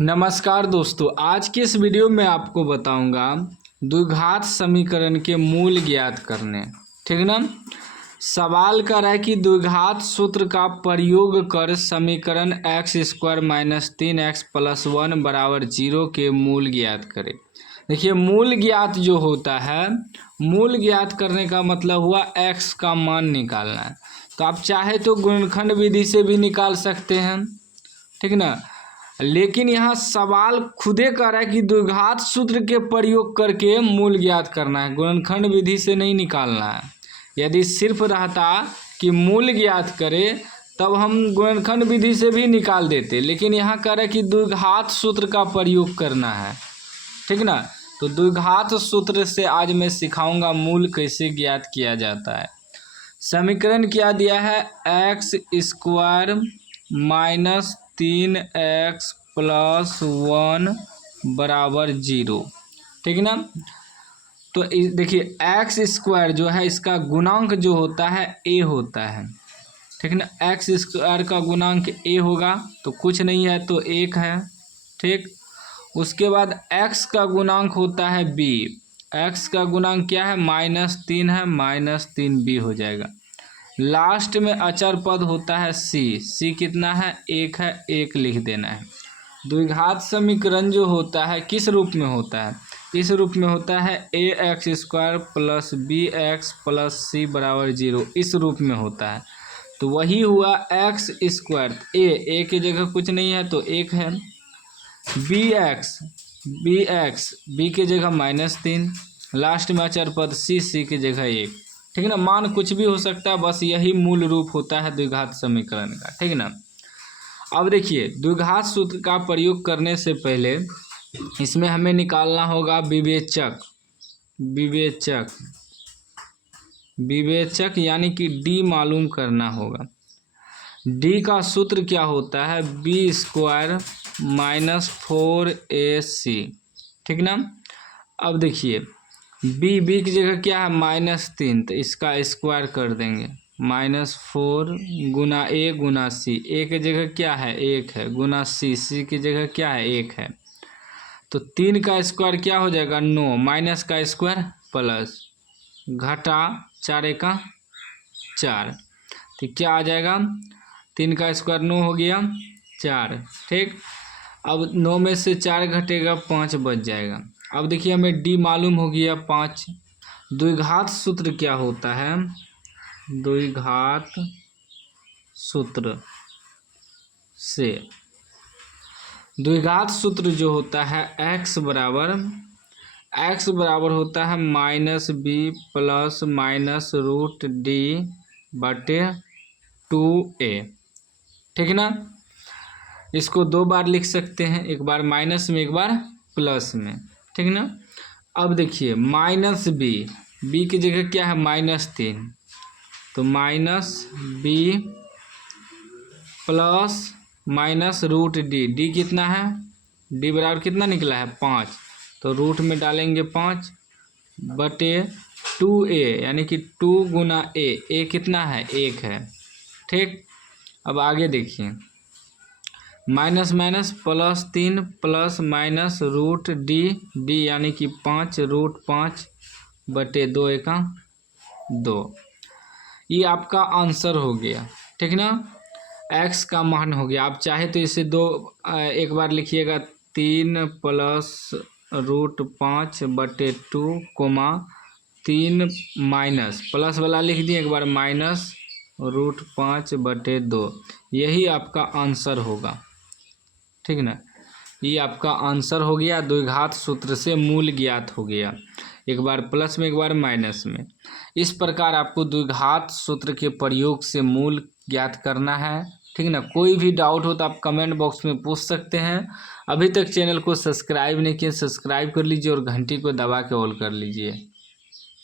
नमस्कार दोस्तों, आज के इस वीडियो में आपको बताऊंगा द्विघात समीकरण के मूल ज्ञात करने। ठीक ना। सवाल कर रहा है कि द्विघात सूत्र का प्रयोग कर समीकरण x² - 3x + 1 = 0 के मूल ज्ञात करें। देखिए, मूल ज्ञात जो होता है, मूल ज्ञात करने का मतलब हुआ x का मान निकालना है। तो आप चाहे तो गुणनखंड विधि से भी निकाल सकते हैं, ठीक ना। लेकिन यहाँ सवाल खुदे कर रहा है कि द्विघात सूत्र के प्रयोग करके मूल ज्ञात करना है, गुणनखंड विधि से नहीं निकालना है। यदि सिर्फ रहता कि मूल ज्ञात करें तब हम गुणनखंड विधि से भी निकाल देते, लेकिन यहाँ कह रहा है कि द्विघात सूत्र का प्रयोग करना है, ठीक ना। तो द्विघात सूत्र से आज मैं सिखाऊंगा मूल कैसे ज्ञात किया जाता है। समीकरण क्या दिया है, x² - 3x + 1 = 0, ठीक ना। तो देखिए, x² जो है इसका गुणांक जो होता है a होता है, ठीक ना। x² का गुणांक a होगा तो कुछ नहीं है तो 1 है, ठीक। उसके बाद x का गुणांक होता है b, x का गुणांक क्या है, -3 है, -3b हो जाएगा। लास्ट में अचर पद होता है c कितना है, 1 है, 1 लिख देना है। द्विघात समीकरण जो होता है किस रूप में होता है, इस रूप में होता है ax² + bx + c = 0, इस रूप में होता है। तो वही हुआ x², a की जगह कुछ नहीं है तो 1 है, bx b की जगह -3, लास्ट में अचर पद c की जगह 1, ठीक ना। मान कुछ भी हो सकता है, बस यही मूल रूप होता है द्विघात समीकरण का, ठीक ना। अब देखिए, द्विघात सूत्र का प्रयोग करने से पहले इसमें हमें निकालना होगा विवेचक। विवेचक यानी कि d मालूम करना होगा। d का सूत्र क्या होता है, b² - 4ac, ठीक ना। अब देखिए, b की जगह क्या है, -3, तो इसका स्क्वायर कर देंगे, -4 गुना a गुना c, a की जगह क्या है 1 है, गुना c की जगह क्या है 1 है। तो 3 का स्क्वायर क्या हो जाएगा 9, माइनस का स्क्वायर प्लस, घटा 4 का 4, तो क्या आ जाएगा, 3 का स्क्वायर 9 हो गया 4, ठीक। अब 9 में से 4 घटेगा 5 बच जाएगा। अब देखिए, हमें d मालूम हो गया 5। द्विघात सूत्र क्या होता है, द्विघात सूत्र से द्विघात सूत्र जो होता है x बराबर होता है -b + -√d/2a, ठीक ना। इसको 2 बार लिख सकते हैं, एक बार माइनस में एक बार प्लस में, ठीक ना। अब देखिए, -b की जगह क्या है -3, तो -b प्लस -√d, d कितना है, d बराबर कितना निकला है 5, तो रूट में डालेंगे 5/2a, यानी कि 2 गुना a कितना है 1 है, ठीक। अब आगे देखिए, माइनस +3 प्लस -√d यानी कि 5√5/2 × 2, ये आपका आंसर हो गया, ठीक ना। x का मान हो गया। आप चाहे तो इसे एक बार लिखिएगा, 3 + √5/2, 3 माइनस प्लस वाला लिख दिए, एक बार -√5/2, यही आपका आंसर होगा, ठीक ना। ये आपका आंसर हो गया, द्विघात सूत्र से मूल ज्ञात हो गया, एक बार प्लस में एक बार माइनस में। इस प्रकार आपको द्विघात सूत्र के प्रयोग से मूल ज्ञात करना है, ठीक ना। कोई भी डाउट हो तो आप कमेंट बॉक्स में पूछ सकते हैं। अभी तक चैनल को सब्सक्राइब नहीं किए, सब्सक्राइब कर लीजिए और घंटी को दबा के ऑल कर लीजिए।